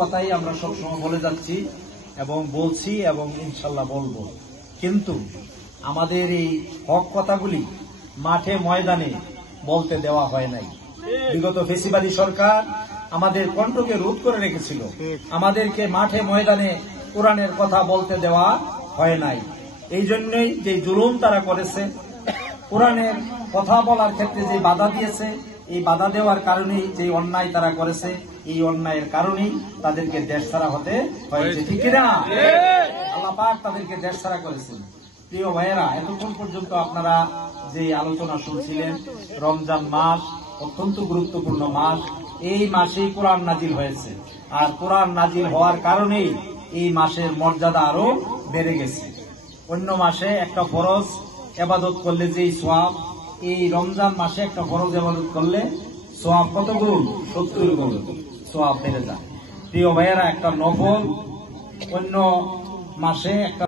কথাই আমরা সবসময় বলে যাচ্ছি এবং বলছি এবং ইনশাল্লাহ বলবো, কিন্তু আমাদের এই হক কথাগুলি মাঠে ময়দানে বলতে দেওয়া হয় নাই। বিগত ফেসিবাদী সরকার আমাদের কণ্ঠকে রোধ করে রেখেছিল, আমাদেরকে মাঠে ময়দানে কোরআনের কথা বলতে দেওয়া হয় নাই। এই জন্যই যে জুলুম তারা করেছে, কোরআনের কথা বলার ক্ষেত্রে যে বাধা দিয়েছে, এই বাধা দেওয়ার কারণেই যে অন্যায় তারা করেছে, এই অন্যায়ের কারণেই তাদেরকে দেশ ছাড়া হতে হয়েছে, ঠিক না? আল্লাহ পাক তাদেরকে দেশ ছাড়া করেছেন। প্রিয় ভাইয়েরা, এতক্ষণ পর্যন্ত আপনারা যে আলোচনা শুনছিলেন, রমজান মাস অত্যন্ত গুরুত্বপূর্ণ মাস। এই মাসেই কোরআন নাজিল হয়েছে, আর কোরআন নাজিল হওয়ার কারণেই এই মাসের মর্যাদা আরো বেড়ে গেছে। অন্য মাসে একটা ফরজ ইবাদত করলে যেই সওয়াব, এই রমজান মাসে একটা ফরজ ইবাদত করলে সওয়াব কত গুণ? 70 গুণ সওয়াব বেড়ে যায়। প্রিয় ভাইয়েরা, একটা নফল অন্য মাসে একটা